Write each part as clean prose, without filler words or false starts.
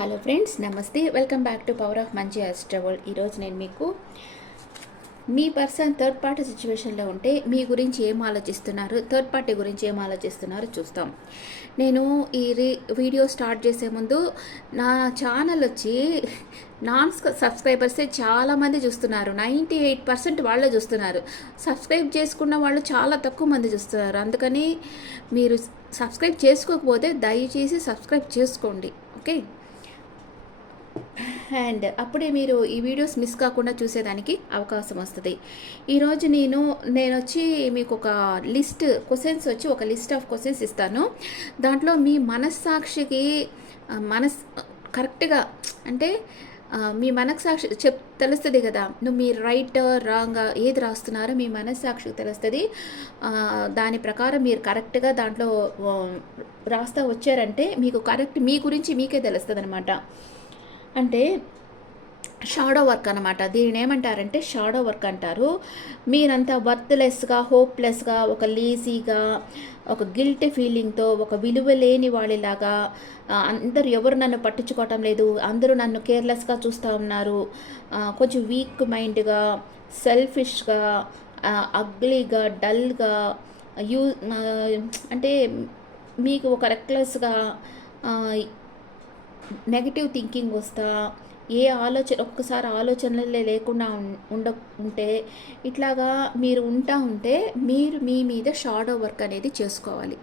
Hello friends, నమస్తే. Welcome back to power of మంచి అస్ట్రవల్. ఈరోజు నేను మీకు మీ పర్సన్ థర్డ్ పార్టీ సిచ్యువేషన్లో ఉంటే మీ గురించి ఏం ఆలోచిస్తున్నారు, థర్డ్ పార్టీ గురించి ఏం ఆలోచిస్తున్నారు చూస్తాం. నేను ఈ వీడియో స్టార్ట్ చేసే ముందు నా ఛానల్ వచ్చి నాన్ సబ్స్క్రైబర్సే చాలామంది చూస్తున్నారు. 98% వాళ్ళే చూస్తున్నారు. సబ్స్క్రైబ్ చేసుకున్న వాళ్ళు చాలా తక్కువ మంది చూస్తున్నారు. అందుకని మీరు సబ్స్క్రైబ్ చేసుకోకపోతే దయచేసి సబ్స్క్రైబ్ చేసుకోండి, ఓకే? అండ్ అప్పుడే మీరు ఈ వీడియోస్ మిస్ కాకుండా చూసేదానికి అవకాశం వస్తుంది. ఈరోజు నేను వచ్చి మీకు ఒక లిస్ట్ క్వశ్చన్స్ వచ్చి ఒక లిస్ట్ ఆఫ్ క్వశ్చన్స్ ఇస్తాను. దాంట్లో మీ మనస్సాక్షికి కరెక్ట్గా అంటే మీ మనస్సాక్షి తెలుస్తుంది కదా, మీ రైట్ రాంగ్ ఏది రాస్తున్నారో మీ మనస్సాక్షికి తెలుస్తుంది. దాని ప్రకారం మీరు కరెక్ట్గా దాంట్లో రాస్తా వచ్చారంటే మీకు కరెక్ట్ మీ గురించి మీకే తెలుస్తుంది అనమాట. అంటే షాడో వర్క్ అనమాట. దీనిని ఏమంటారంటే షాడో వర్క్ అంటారు. మీరంతా వర్త్లెస్గా, హోప్లెస్గా, ఒక లేజీగా, ఒక గిల్ట్ ఫీలింగ్తో, ఒక విలువ లేని వాళ్ళలాగా, అందరూ ఎవరు నన్ను పట్టించుకోవటం లేదు, అందరూ నన్ను కేర్లెస్గా చూస్తూ ఉన్నారు, కొంచెం వీక్ మైండ్గా, సెల్ఫిష్గా, అగ్లీగా, డల్గా, అంటే మీకు ఒక రెక్లెస్గా, నెగిటివ్ థింకింగ్ వస్తా, ఒక్కసారి ఆలోచనలే లేకుండా ఉంటే ఇట్లాగా మీరు ఉంటే మీరు మీ మీద షాడో వర్క్ అనేది చేసుకోవాలి.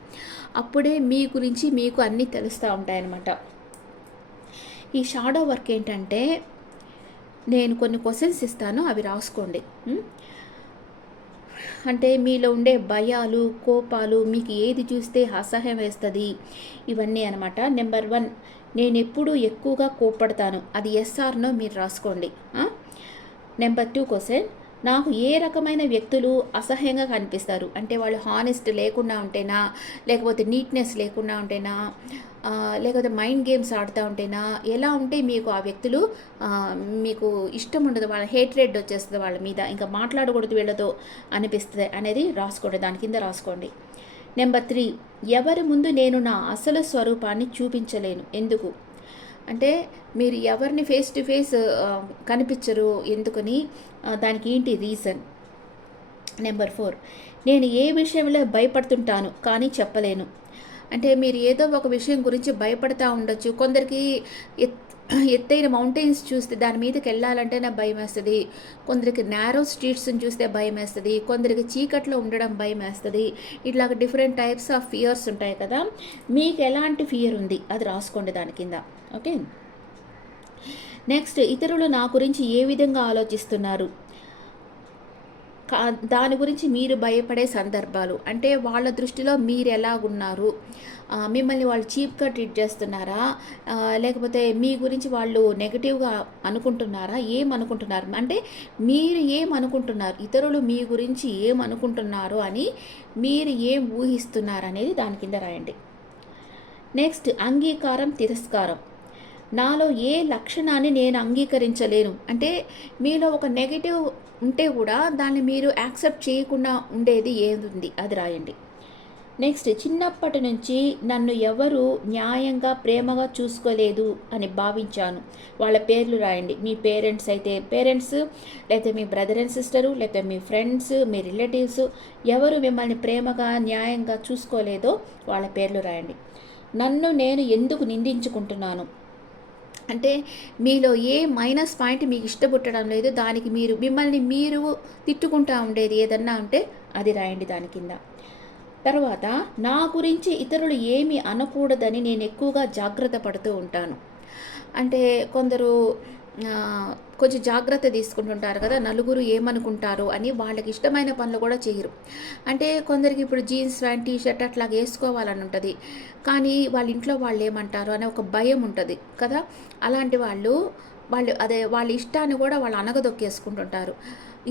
అప్పుడే మీ గురించి మీకు అన్నీ తెలుస్తూ ఉంటాయన్నమాట. ఈ షాడో వర్క్ ఏంటంటే నేను కొన్ని క్వశ్చన్స్ ఇస్తాను, అవి రాసుకోండి. అంటే మీలో ఉండే భయాలు, కోపాలు, మీకు ఏది చూస్తే అసహ్యం వేస్తుంది, ఇవన్నీ అనమాట. నెంబర్ 1, నేను ఎప్పుడూ ఎక్కువగా కోప్పడతాను. అది ఎస్ఆర్నో మీరు రాసుకోండి. నెంబర్ 2 క్వశ్చన్, నాకు ఏ రకమైన వ్యక్తులు అసహ్యంగా కనిపిస్తారు? అంటే వాళ్ళు హానెస్ట్ లేకుండా ఉంటేనా, లేకపోతే నీట్నెస్ లేకుండా ఉంటేనా, లేకపోతే మైండ్ గేమ్స్ ఆడుతూ ఉంటేనా, ఎలా ఉంటే మీకు ఆ వ్యక్తులు మీకు ఇష్టం ఉండదు, వాళ్ళ హేట్రేట్ వచ్చేస్తుంది వాళ్ళ మీద, ఇంకా మాట్లాడకూడదు వీళ్ళతో అనిపిస్తుంది అనేది రాసుకోండి, దాని కింద రాసుకోండి. నెంబర్ 3, ఎవరి ముందు నేను నా అసలు స్వరూపాన్ని చూపించలేను, ఎందుకు? అంటే మీరు ఎవరిని ఫేస్ టు ఫేస్ కనిపించరు, ఎందుకని, దానికి ఏంటి రీజన్? నెంబర్ 4, నేను ఏ విషయంలో భయపడుతుంటాను కానీ చెప్పలేను. అంటే మీరు ఏదో ఒక విషయం గురించి భయపడతా ఉండొచ్చు. కొందరికి ఎత్తైన మౌంటైన్స్ చూస్తే దాని మీదకి వెళ్ళాలంటేనే భయం వేస్తుంది, కొందరికి నేరో స్ట్రీట్స్ని చూస్తే భయం వేస్తుంది, కొందరికి చీకట్లో ఉండడం భయం వేస్తుంది. ఇట్లాగ డిఫరెంట్ టైప్స్ ఆఫ్ ఫియర్స్ ఉంటాయి కదా. మీకు ఎలాంటి ఫియర్ ఉంది అది రాసుకోండి దాని కింద, ఓకే? నెక్స్ట్, ఇతరులు నా గురించి ఏ విధంగా ఆలోచిస్తున్నారు, దాని గురించి మీరు భయపడే సందర్భాలు. అంటే వాళ్ళ దృష్టిలో మీరు ఎలాగున్నారు, మిమ్మల్ని వాళ్ళు చీప్గా ట్రీట్ చేస్తున్నారా, లేకపోతే మీ గురించి వాళ్ళు నెగిటివ్గా అనుకుంటున్నారా, ఏమనుకుంటున్నారు, అంటే మీరు ఏమనుకుంటున్నారు, ఇతరులు మీ గురించి ఏమనుకుంటున్నారు అని మీరు ఏం ఊహిస్తున్నారు అనేది దాని కింద రాయండి. నెక్స్ట్, అంగీకారం, తిరస్కారం. నాలో ఏ లక్షణాన్ని నేను అంగీకరించలేను. అంటే మీలో ఒక నెగిటివ్ ఉంటే కూడా దాన్ని మీరు యాక్సెప్ట్ చేయకుండా ఉండేది ఏది అది రాయండి. నెక్స్ట్, చిన్నప్పటి నుంచి నన్ను ఎవరు న్యాయంగా ప్రేమగా చూసుకోలేదు అని భావించాను. వాళ్ళ పేర్లు రాయండి. మీ పేరెంట్స్ అయితే పేరెంట్స్, లేకపోతే మీ బ్రదర్ అండ్ సిస్టరు, లేకపోతే మీ ఫ్రెండ్స్, మీ రిలేటివ్స్, ఎవరు మిమ్మల్ని ప్రేమగా న్యాయంగా చూసుకోలేదో వాళ్ళ పేర్లు రాయండి. నన్ను నేను ఎందుకు నిందించుకుంటున్నాను, అంటే మీలో ఏ మైనస్ పాయింట్ మీకు ఇష్టపుట్టడం లేదు, దానికి మిమ్మల్ని మీరు తిట్టుకుంటూ ఉండేది ఏదన్నా ఉంటే అది రాయండి దాని కింద. తర్వాత, నా గురించి ఇతరులు ఏమి అనకూడదని నేను ఎక్కువగా జాగ్రత్త పడుతూ ఉంటాను. అంటే కొందరు కొంచెం జాగ్రత్త తీసుకుంటుంటారు కదా, నలుగురు ఏమనుకుంటారు అని వాళ్ళకి ఇష్టమైన పనులు కూడా చేయరు. అంటే కొందరికి ఇప్పుడు జీన్స్ ప్యాంట్, టీషర్ట్ అట్లా వేసుకోవాలని ఉంటుంది, కానీ వాళ్ళ ఇంట్లో వాళ్ళు ఏమంటారు అనే ఒక భయం ఉంటుంది కదా. అలాంటి వాళ్ళు వాళ్ళ ఇష్టాన్ని కూడా వాళ్ళు అనగదొక్కేసుకుంటుంటారు.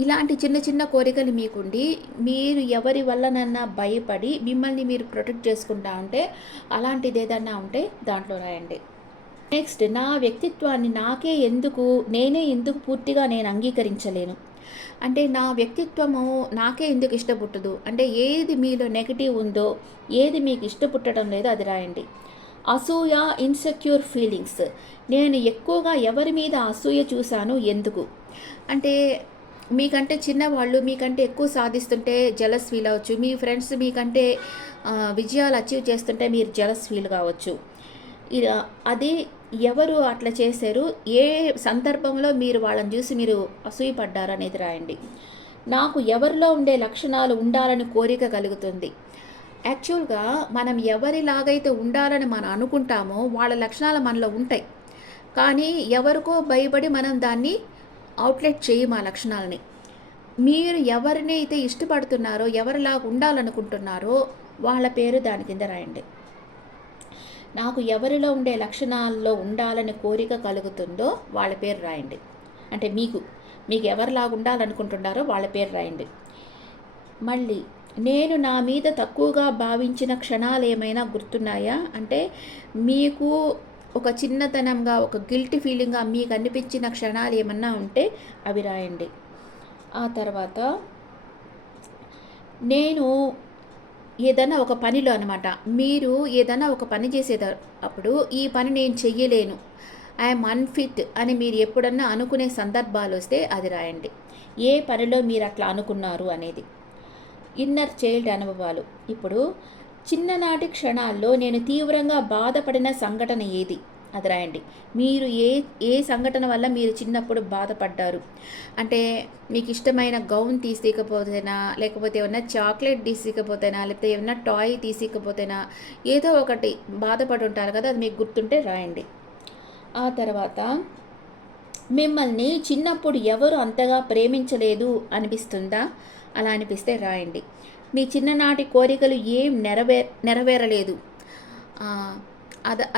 ఇలాంటి చిన్న చిన్న కోరికలు మీకుండి మీరు ఎవరి వల్లనన్నా భయపడి మిమ్మల్ని మీరు ప్రొటెక్ట్ చేసుకుంటా ఉంటే అలాంటిది ఏదన్నా ఉంటే దాంట్లో రాయండి. నెక్స్ట్, నా వ్యక్తిత్వాన్ని నేనే ఎందుకు పూర్తిగా నేను అంగీకరించలేను. అంటే నా వ్యక్తిత్వము నాకే ఎందుకు ఇష్టపుట్టదు, అంటే ఏది మీలో నెగిటివ్ ఉందో, ఏది మీకు ఇష్టపుట్టడం లేదో అది రాయండి. అసూయ, ఇన్సెక్యూర్ ఫీలింగ్స్. నేను ఎక్కువగా ఎవరి మీద అసూయ చూశాను, ఎందుకు? అంటే మీకంటే చిన్నవాళ్ళు మీకంటే ఎక్కువ సాధిస్తుంటే జెలస్ ఫీల్ అవ్వచ్చు. మీ ఫ్రెండ్స్ మీకంటే విజయాలు అచీవ్ చేస్తుంటే మీరు జెలస్ ఫీల్ కావచ్చు. ఇలా అది ఎవరు అట్లా చేశారు, ఏ సందర్భంలో మీరు వాళ్ళని చూసి మీరు అసూయపడ్డారు అనేది రాయండి. నాకు ఎవరిలో ఉండే లక్షణాలు ఉండాలని కోరిక కలుగుతుంది. యాక్చువల్గా మనం ఎవరిలాగైతే ఉండాలని మనం అనుకుంటామో వాళ్ళ లక్షణాలు మనలో ఉంటాయి. కానీ ఎవరికో భయపడి మనం దాన్ని అవుట్లెట్ చేయము ఆ లక్షణాలని. మీరు ఎవరిని అయితే ఇష్టపడుతున్నారో, ఎవరిలాగా ఉండాలనుకుంటున్నారో వాళ్ళ పేరు దాని కింద రాయండి. నాకు ఎవరిలో ఉండే లక్షణాల్లో ఉండాలని కోరిక కలుగుతుందో వాళ్ళ పేరు రాయండి. అంటే మీకు ఎవరిలాగా ఉండాలనుకుంటున్నారో వాళ్ళ పేరు రాయండి. మళ్ళీ నేను నా మీద తక్కువగా భావించిన క్షణాలు ఏమైనా గుర్తున్నాయా అంటే మీకు ఒక చిన్నతనంగా, ఒక గిల్టీ ఫీలింగ్గా మీకు అనిపించిన క్షణాలు ఏమన్నా ఉంటే అవి రాయండి. ఆ తర్వాత నేను ఏదైనా ఒక పనిలో అనమాట, మీరు ఏదైనా ఒక పని చేసేటప్పుడు ఈ పని నేను చెయ్యలేను, ఐఎమ్ అన్ఫిట్ అని మీరు ఎప్పుడన్నా అనుకునే సందర్భాలు వస్తే అది రాయండి. ఏ పనిలో మీరు అట్లా అనుకున్నారు అనేది. ఇన్నర్ చైల్డ్ అనుభవాలు. ఇప్పుడు చిన్ననాటి క్షణాల్లో నేను తీవ్రంగా బాధపడిన సంఘటన ఏది, అది రాయండి. మీరు ఏ సంఘటన వల్ల మీరు చిన్నప్పుడు బాధపడ్డారు అంటే మీకు ఇష్టమైన గౌన్ తీసేయకపోతేనా, లేకపోతే ఏమన్నా చాక్లెట్ తీసేయకపోతేనా, లేకపోతే ఏమన్నా టాయ్ తీసేయకపోతేనా, ఏదో ఒకటి బాధపడి ఉంటారు కదా, అది మీకు గుర్తుంటే రాయండి. ఆ తర్వాత మిమ్మల్ని చిన్నప్పుడు ఎవరు అంతగా ప్రేమించలేదు అనిపిస్తుందా, అలా అనిపిస్తే రాయండి. మీ చిన్ననాటి కోరికలు ఏం నెరవేరలేదు,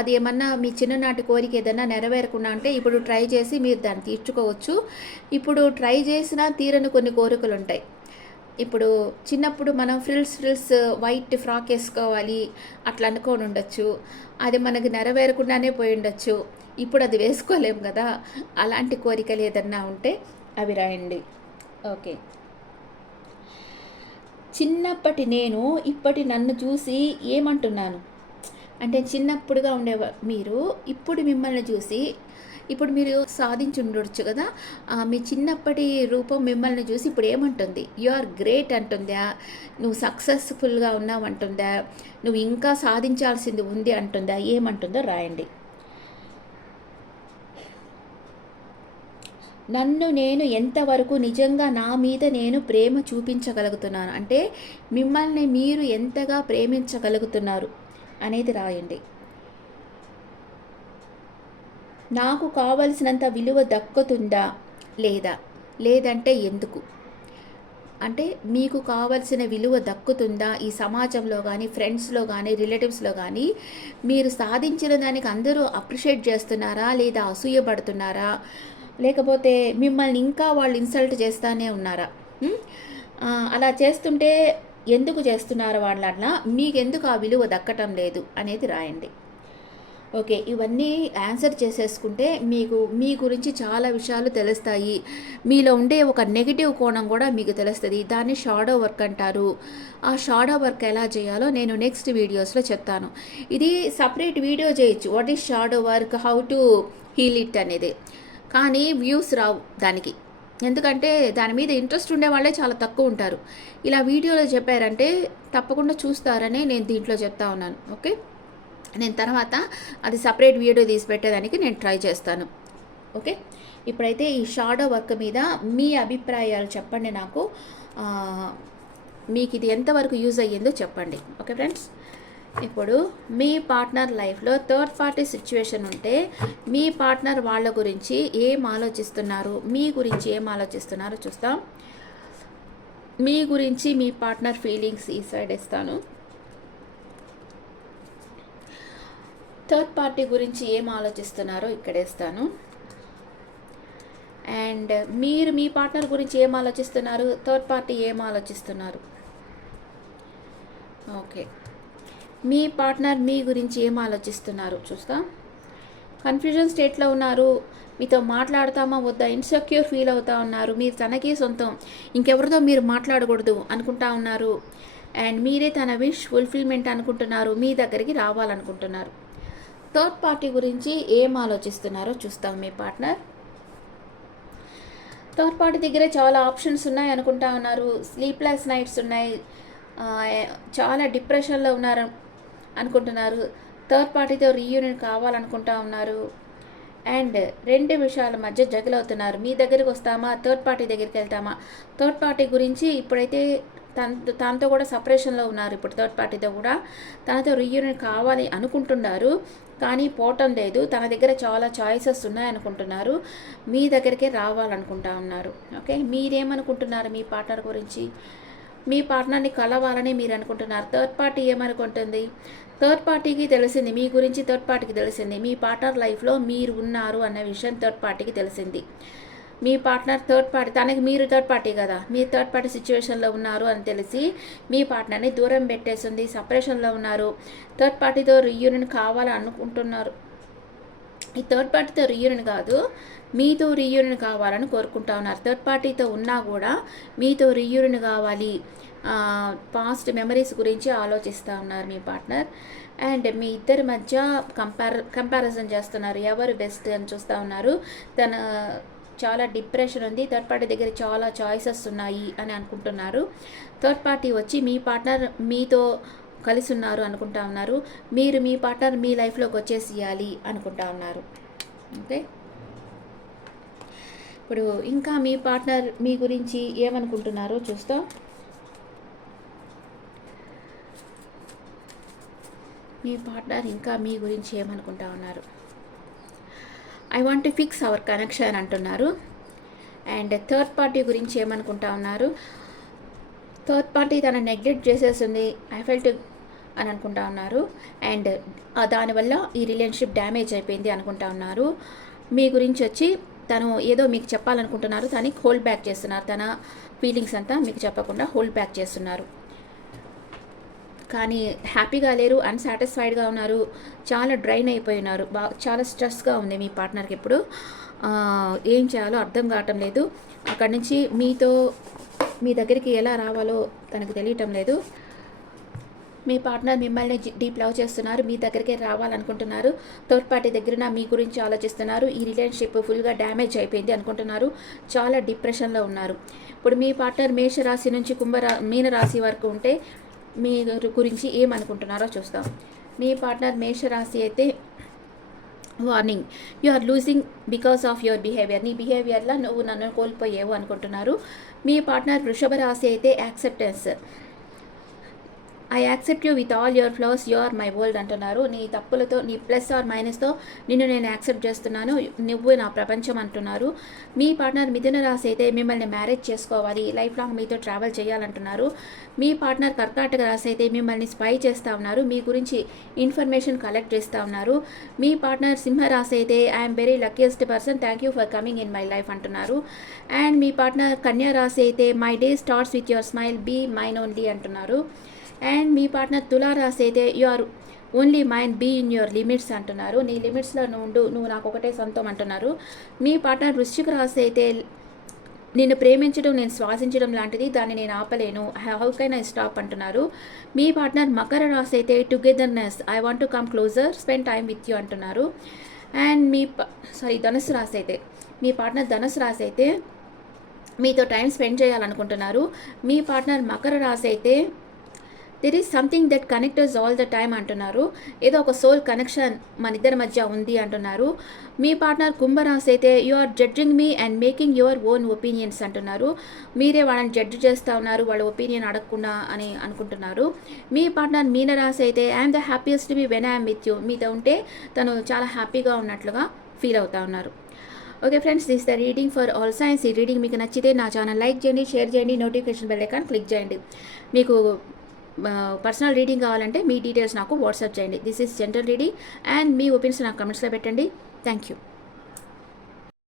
అది ఏమన్నా మీ చిన్ననాటి కోరిక ఏదన్నా నెరవేరకుండా అంటే ఇప్పుడు ట్రై చేసి మీరు దాన్ని తీర్చుకోవచ్చు. ఇప్పుడు ట్రై చేసినా తీరని కొన్ని కోరికలు ఉంటాయి. ఇప్పుడు చిన్నప్పుడు మనం ఫ్రిల్స్ వైట్ ఫ్రాక్ వేసుకోవాలి అట్లా అనుకొని ఉండొచ్చు, అది మనకి నెరవేరకుండానే పోయి ఉండొచ్చు. ఇప్పుడు అది వేసుకోలేము కదా, అలాంటి కోరికలు ఏదన్నా ఉంటే అవి రాయండి. ఓకే. చిన్నప్పటి నేను ఇప్పటి నన్ను చూసి ఏమంటున్నాను అంటే చిన్నప్పుడుగా ఉండే మీరు ఇప్పుడు మిమ్మల్ని చూసి, ఇప్పుడు మీరు సాధించి ఉండొచ్చు కదా, మీ చిన్నప్పటి రూపం మిమ్మల్ని చూసి ఇప్పుడు ఏమంటుంది? యు ఆర్ గ్రేట్ అంటుందా, నువ్వు సక్సెస్ఫుల్గా ఉన్నావు అంటుందా, నువ్వు ఇంకా సాధించాల్సింది ఉంది అంటుందా, ఏమంటుందో రాయండి. నన్ను నేను ఎంతవరకు నిజంగా నా మీద నేను ప్రేమ చూపించగలుగుతున్నాను అంటే మిమ్మల్ని మీరు ఎంతగా ప్రేమించగలుగుతున్నారు అనేది రాయండి. నాకు కావలసినంత విలువ దక్కుతుందా లేదంటే ఎందుకు అంటే మీకు కావలసిన విలువ దక్కుతుందా ఈ సమాజంలో కానీ, ఫ్రెండ్స్లో కానీ, రిలేటివ్స్లో కానీ, మీరు సాధించిన దానికి అందరూ అప్రిషియేట్ చేస్తున్నారా లేదా అసూయపడుతున్నారా, లేకపోతే మిమ్మల్ని ఇంకా వాళ్ళు ఇన్సల్ట్ చేస్తూనే ఉన్నారా, అలా చేస్తుంటే ఎందుకు చేస్తున్నారు వాళ్ళు, అట్లా మీకెందుకు ఆ విలువ దక్కటం లేదు అనేది రాయండి. ఓకే, ఇవన్నీ ఆన్సర్ చేసేసుకుంటే మీకు మీ గురించి చాలా విషయాలు తెలుస్తాయి. మీలో ఉండే ఒక నెగిటివ్ కోణం కూడా మీకు తెలుస్తుంది. దాన్ని షాడో వర్క్ అంటారు. ఆ షాడో వర్క్ ఎలా చేయాలో నేను నెక్స్ట్ వీడియోస్లో చెప్తాను. ఇది సపరేట్ వీడియో చేయొచ్చు, what is shadow work, how to heal it అనేది. కానీ వ్యూస్ రావు దానికి, ఎందుకంటే దాని మీద ఇంట్రెస్ట్ ఉండే వాళ్ళే చాలా తక్కువ ఉంటారు. ఇలా వీడియోలో చెప్పారంటే తప్పకుండా చూస్తారని నేను దీంట్లో చెప్తా ఉన్నాను. ఓకే, నేను తర్వాత అది సపరేట్ వీడియో తీసి పెట్టేదానికి నేను ట్రై చేస్తాను. ఓకే, ఇప్పుడైతే ఈ షాడో వర్క్ మీద మీ అభిప్రాయాలు చెప్పండి నాకు, మీకు ఇది ఎంతవరకు యూజ్ అయ్యిందో చెప్పండి. ఓకే ఫ్రెండ్స్, ఇప్పుడు మీ పార్ట్నర్ లైఫ్లో థర్డ్ పార్టీ సిచ్యువేషన్ ఉంటే మీ పార్ట్నర్ వాళ్ళ గురించి ఏం ఆలోచిస్తున్నారు, మీ గురించి ఏం ఆలోచిస్తున్నారో చూస్తాం. మీ గురించి మీ పార్ట్నర్ ఫీలింగ్స్ ఈ సైడ్ ఇస్తాను. థర్డ్ పార్టీ గురించి ఏం ఆలోచిస్తున్నారో ఇక్కడ వేస్తాను. అండ్ మీరు మీ పార్ట్నర్ గురించి ఏం ఆలోచిస్తున్నారు, థర్డ్ పార్టీ ఏం ఆలోచిస్తున్నారు. ఓకే, మీ పార్ట్నర్ మీ గురించి ఏం ఆలోచిస్తున్నారు చూస్తాం. కన్ఫ్యూజన్ స్టేట్లో ఉన్నారు, మీతో మాట్లాడతామా వద్దా, ఇన్సెక్యూర్ ఫీల్ అవుతా ఉన్నారు, మీరు తనకే సొంతం, ఇంకెవరితో మీరు మాట్లాడకూడదు అనుకుంటా ఉన్నారు. అండ్ మీరే తన విష్ ఫుల్ఫిల్మెంట్ అనుకుంటున్నారు, మీ దగ్గరికి రావాలనుకుంటున్నారు. థర్డ్ పార్టీ గురించి ఏం ఆలోచిస్తున్నారో చూస్తాం మీ పార్ట్నర్. థర్డ్ పార్టీ దగ్గర చాలా ఆప్షన్స్ ఉన్నాయి అనుకుంటా ఉన్నారు. స్లీప్లెస్ నైట్స్ ఉన్నాయి. ఆ, చాలా డిప్రెషన్లో ఉన్నారు అనుకుంటున్నారు. థర్డ్ పార్టీతో రీయూనియన్ కావాలనుకుంటా ఉన్నారు. అండ్ రెండు విషయాల మధ్య జగలవుతున్నారు. మీ దగ్గరికి వస్తామా, థర్డ్ పార్టీ దగ్గరికి వెళ్తామా? థర్డ్ పార్టీ గురించి ఇప్పుడైతే తనతో కూడా సపరేషన్లో ఉన్నారు. ఇప్పుడు థర్డ్ పార్టీతో కూడా తనతో రీయూనియన్ కావాలి అనుకుంటున్నారు, కానీ పోవటం లేదు. తన దగ్గర చాలా చాయిసెస్ ఉన్నాయనుకుంటున్నారు. మీ దగ్గరికే రావాలనుకుంటా ఉన్నారు. ఓకే, మీరేమనుకుంటున్నారు మీ పార్ట్నర్ గురించి? మీ పార్ట్నర్ని కలవాలని మీరు అనుకుంటున్నారు. థర్డ్ పార్టీ ఏమనుకుంటుంది? థర్డ్ పార్టీకి తెలిసింది మీ గురించి, థర్డ్ పార్టీకి తెలిసింది మీ పార్ట్నర్ లైఫ్లో మీరు ఉన్నారు అన్న విషయం థర్డ్ పార్టీకి తెలిసింది. మీ పార్ట్నర్ థర్డ్ పార్టీ, తనకి మీరు థర్డ్ పార్టీ కదా, మీరు థర్డ్ పార్టీ సిచ్యువేషన్లో ఉన్నారు అని తెలిసి మీ పార్ట్నర్ని దూరం పెట్టేసింది, సపరేషన్లో ఉన్నారు. థర్డ్ పార్టీతో రీయూనియన్ కావాలని అనుకుంటున్నారు. ఈ థర్డ్ పార్టీతో రీయూనియన్ కాదు, మీతో రీయూనియన్ కావాలని కోరుకుంటా ఉన్నారు. థర్డ్ పార్టీతో ఉన్నా కూడా మీతో రీయూనియన్ కావాలి, పాస్ట్ మెమరీస్ గురించి ఆలోచిస్తూ ఉన్నారు మీ పార్ట్నర్. అండ్ మీ ఇద్దరి మధ్య కంపారిజన్ చేస్తున్నారు, ఎవరు బెస్ట్ అని చూస్తూ ఉన్నారు. తన చాలా డిప్రెషన్ ఉంది, థర్డ్ పార్టీ దగ్గర చాలా చాయిసెస్ ఉన్నాయి అని అనుకుంటున్నారు. థర్డ్ పార్టీ వచ్చి మీ పార్ట్నర్ మీతో కలిసి ఉన్నారు అనుకుంటా ఉన్నారు. మీరు మీ పార్ట్నర్ మీ లైఫ్లోకి వచ్చేసేయాలి అనుకుంటా ఉన్నారు. ఓకే, ఇప్పుడు ఇంకా మీ పార్ట్నర్ మీ గురించి ఏమనుకుంటున్నారో చూస్తాం. మీ పార్ట్నర్ ఇంకా మీ గురించి ఏమనుకుంటా ఉన్నారు? I want to fix our connection అంటున్నారు. అండ్ థర్డ్ పార్టీ గురించి ఏమనుకుంటా ఉన్నారు? థర్డ్ పార్టీ తన నెగ్లెక్ట్ చేసేసింది, ఐ ఫెల్ట్ అని అనుకుంటా ఉన్నారు. అండ్ దానివల్ల ఈ రిలేషన్షిప్ డ్యామేజ్ అయిపోయింది అనుకుంటా ఉన్నారు. మీ గురించి వచ్చి తను ఏదో మీకు చెప్పాలనుకుంటున్నారు, తనకి హోల్డ్ బ్యాక్ చేస్తున్నారు. తన ఫీలింగ్స్ అంతా మీకు చెప్పకుండా హోల్డ్ బ్యాక్ చేస్తున్నారు. కానీ హ్యాపీగా లేరు, అన్సాటిస్ఫైడ్గా ఉన్నారు, చాలా డ్రైన్ అయిపోయి ఉన్నారు. చాలా స్ట్రెస్గా ఉంది మీ పార్ట్నర్కి. ఇప్పుడు ఏం చేయాలో అర్థం కావటం లేదు. అక్కడి నుంచి మీ దగ్గరికి ఎలా రావాలో తనకు తెలియటం లేదు. మీ పార్ట్నర్ మిమ్మల్ని డీప్ లవ్ చేస్తున్నారు, మీ దగ్గరికి రావాలనుకుంటున్నారు. థర్డ్ పార్టీ దగ్గర మీ గురించి ఆలోచిస్తున్నారు. ఈ రిలేషన్షిప్ ఫుల్గా డ్యామేజ్ అయిపోయింది అనుకుంటున్నారు. చాలా డిప్రెషన్లో ఉన్నారు. ఇప్పుడు మీ పార్ట్నర్ మేషరాశి నుంచి మీనరాశి వరకు ఉంటే మీ గురించి ఏమనుకుంటున్నారో చూస్తాం. మీ పార్ట్నర్ మేషరాశి అయితే warning, you are losing because of your behaviour. నీ బిహేవియర్లో నువ్వు నన్ను కోల్పోయేవు అనుకుంటున్నారు. మీ పార్ట్నర్ వృషభ రాశి అయితే acceptance, I accept you with all your flaws, you are my world అంటున్నారు. నీ తప్పులతో, నీ ప్లస్ ఆర్ మైనస్తో నిన్ను నేను యాక్సెప్ట్ చేస్తున్నాను, నువ్వు నా ప్రపంచం అంటున్నారు. మీ పార్ట్నర్ మిథున రాశి అయితే మిమ్మల్ని మ్యారేజ్ చేసుకోవాలి, లైఫ్ లాంగ్ మీతో ట్రావెల్ చేయాలంటున్నారు. మీ పార్ట్నర్ కర్కాటక రాశి అయితే మిమ్మల్ని స్పై చేస్తూ ఉన్నారు, మీ గురించి ఇన్ఫర్మేషన్ కలెక్ట్ చేస్తూ ఉన్నారు. మీ పార్ట్నర్ సింహరాశి అయితే I'm very luckiest person, thank you for coming in my life అంటున్నారు. అండ్ మీ పార్ట్నర్ కన్యా రాశి అయితే my day starts with your smile, be mine only అంటున్నారు. అండ్ మీ పార్ట్నర్ తులారాశి అయితే you are only mind, be in your limits అంటున్నారు. నీ లిమిట్స్లో నువ్వు నాకు ఒకటే సొంతం అంటున్నారు. మీ పార్ట్నర్ వృశ్చిక రాశి అయితే నిన్ను ప్రేమించడం, నేను శ్వాసించడం లాంటిది, దాన్ని నేను ఆపలేను, హౌ కెన్ ఐ స్టాప్ అంటున్నారు. మీ పార్ట్నర్ మకర రాశి అయితే togetherness, I want to come closer, spend time with you అంటున్నారు. అండ్ ధనుసు రాశి అయితే, మీ పార్ట్నర్ ధనుసు రాశి అయితే మీతో టైం స్పెండ్ చేయాలనుకుంటున్నారు. మీ పార్ట్నర్ మకర రాశి అయితే there is something that connect us all the time అంటున్నారు. ఏదో ఒక సోల్ కనెక్షన్ మన ఇద్దరి మధ్య ఉంది అంటున్నారు. మీ పార్ట్నర్ కుంభరాశి అయితే you are judging me and making your own opinions అంటున్నారు. మీరే వాళ్ళని జడ్జ్ చేస్తూ ఉన్నారు, వాళ్ళ ఒపీనియన్ అడగకుండా అని అనుకుంటున్నారు. మీ పార్ట్నర్ మీనరాశి అయితే I'm the happiest me when I'm with you, మీతో ఉంటే తను చాలా హ్యాపీగా ఉన్నట్లుగా ఫీల్ అవుతూ ఉన్నారు. Okay friends, this the reading for all science. ఈ రీడింగ్ మీకు నచ్చితే నా ఛానల్ లైక్ చేయండి, షేర్ చేయండి, నోటిఫికేషన్ బెల్ ఐకాన్ క్లిక్ చేయండి. మీకు పర్సనల్ రీడింగ్ కావాలంటే మీ డీటెయిల్స్ నాకు వాట్సాప్ చేయండి. This is general reading and me opinions నాకు కమెంట్స్లో పెట్టండి. Thank you.